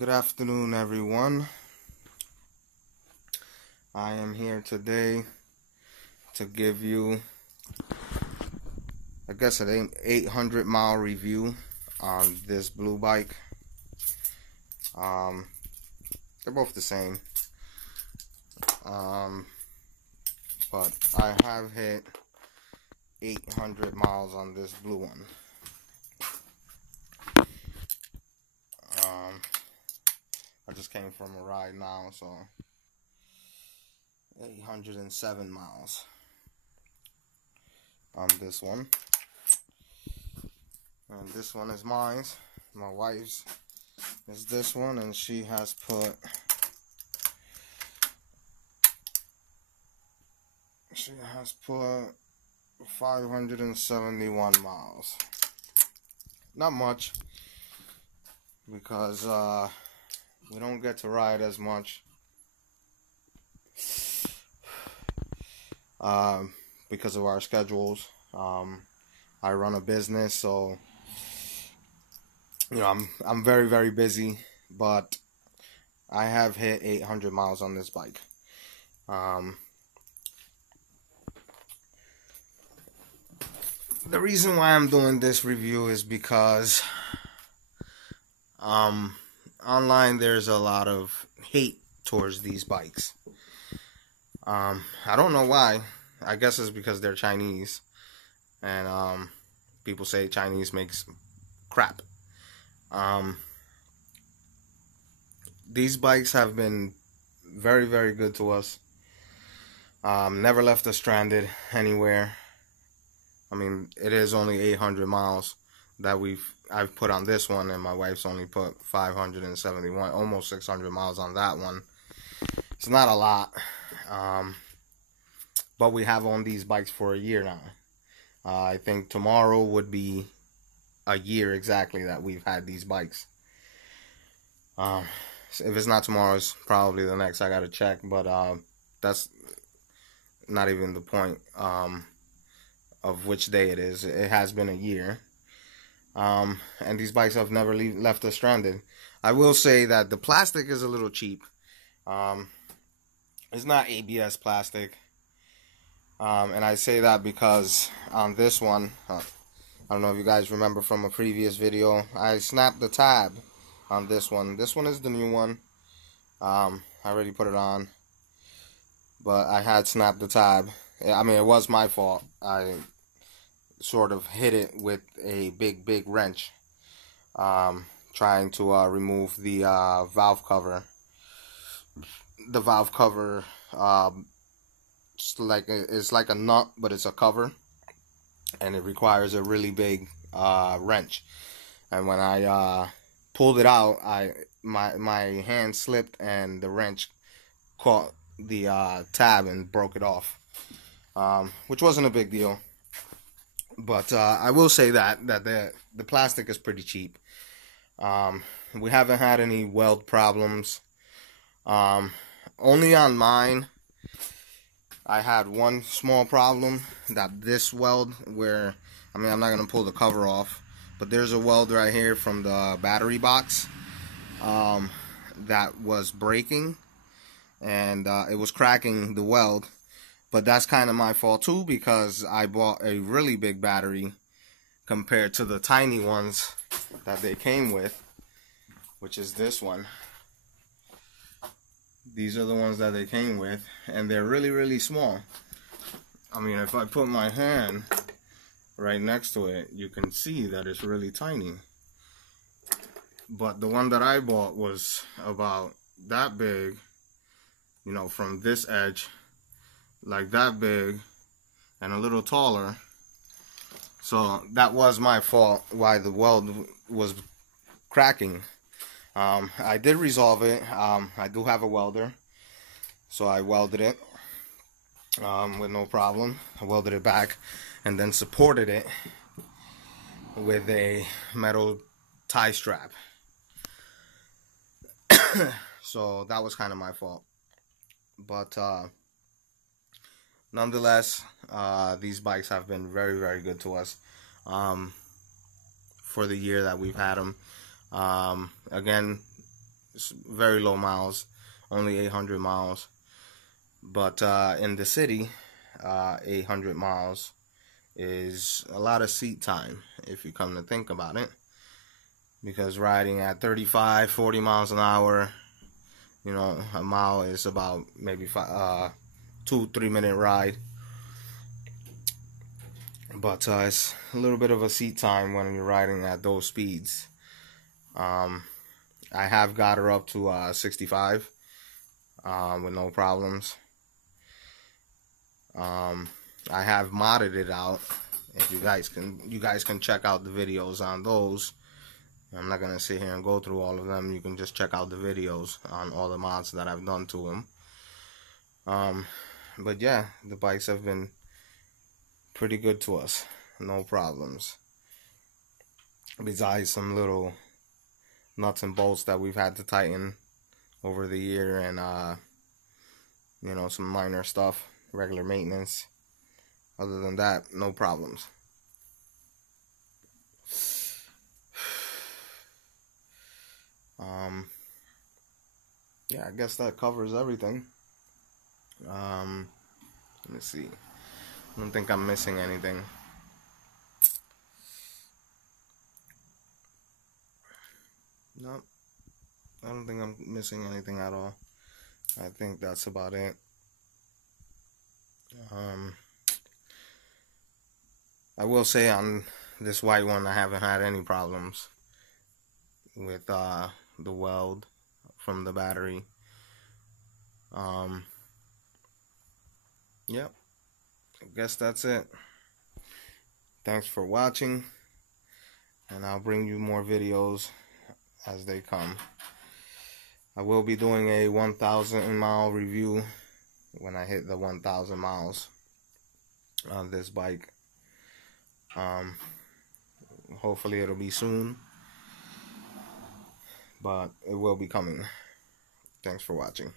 Good afternoon, everyone. I am here today to give you, I guess, an 800-mile review on this blue bike. They're both the same, but I have hit 800 miles on this blue one. I just came from a ride now, so 807 miles on this one. And this one is mine. My wife's is this one, and she has put 571 miles. Not much, because we don't get to ride as much because of our schedules. I run a business, so I'm very, very busy, but I have hit 800 miles on this bike. The reason why I'm doing this review is because online there's a lot of hate towards these bikes. I don't know why. I guess it's because they're Chinese, and people say Chinese makes crap. These bikes have been very, very good to us. Never left us stranded anywhere. I mean, it is only 800 miles that I've put on this one, and my wife's only put 571, almost 600 miles on that one. It's not a lot, but we have owned these bikes for a year now. I think tomorrow would be a year exactly that we've had these bikes. If it's not tomorrow, it's probably the next. I gotta check, but that's not even the point of which day it is. It has been a year. And these bikes have never left us stranded. I will say that the plastic is a little cheap. It's not ABS plastic. And I say that because on this one, I don't know if you guys remember from a previous video, I snapped the tab on this one. This one is the new one. I already put it on, but I had snapped the tab. I mean, it was my fault. I sort of hit it with a big wrench, trying to remove the valve cover. The valve cover, it's like a nut, but it's a cover, and it requires a really big wrench. And when I pulled it out, my hand slipped, and the wrench caught the tab and broke it off, which wasn't a big deal. But I will say that the plastic is pretty cheap. We haven't had any weld problems. Only on mine, I had one small problem, that this weld where, I mean, I'm not going to pull the cover off, but there's a weld right here from the battery box that was breaking, and it was cracking the weld. But that's kind of my fault too, because I bought a really big battery compared to the tiny ones that they came with, which is this one. These are the ones that they came with, and they're really, really small. I mean, if I put my hand right next to it, you can see that it's really tiny. But the one that I bought was about that big, you know, from this edge, like that big, and a little taller. So that was my fault why the weld was cracking. I did resolve it. I do have a welder, so I welded it with no problem. I welded it back and then supported it with a metal tie strap. So that was kind of my fault, but nonetheless, these bikes have been very, very good to us for the year that we've had them. Again, It's very low miles, only 800 miles. But in the city, 800 miles is a lot of seat time if you come to think about it. Because riding at 35, 40 miles an hour, you know, a mile is about maybe 2-3 minute ride. But it's a little bit of a seat time when you're riding at those speeds. I have got her up to 65 with no problems. I have modded it out. If you guys can check out the videos on those. I'm not gonna sit here and go through all of them. You can just check out the videos on all the mods that I've done to them. But yeah, the bikes have been pretty good to us. No problems. Besides some little nuts and bolts that we've had to tighten over the year, and you know, some minor stuff, regular maintenance. Other than that, no problems. Yeah, I guess that covers everything. Let me see. I don't think I'm missing anything. No, I don't think I'm missing anything at all. I think that's about it. I will say on this white one, I haven't had any problems with the weld from the battery. Yep, I guess that's it. Thanks for watching, and I'll bring you more videos as they come. I will be doing a 1,000 mile review when I hit the 1,000 miles on this bike. Hopefully it'll be soon, but it will be coming. Thanks for watching.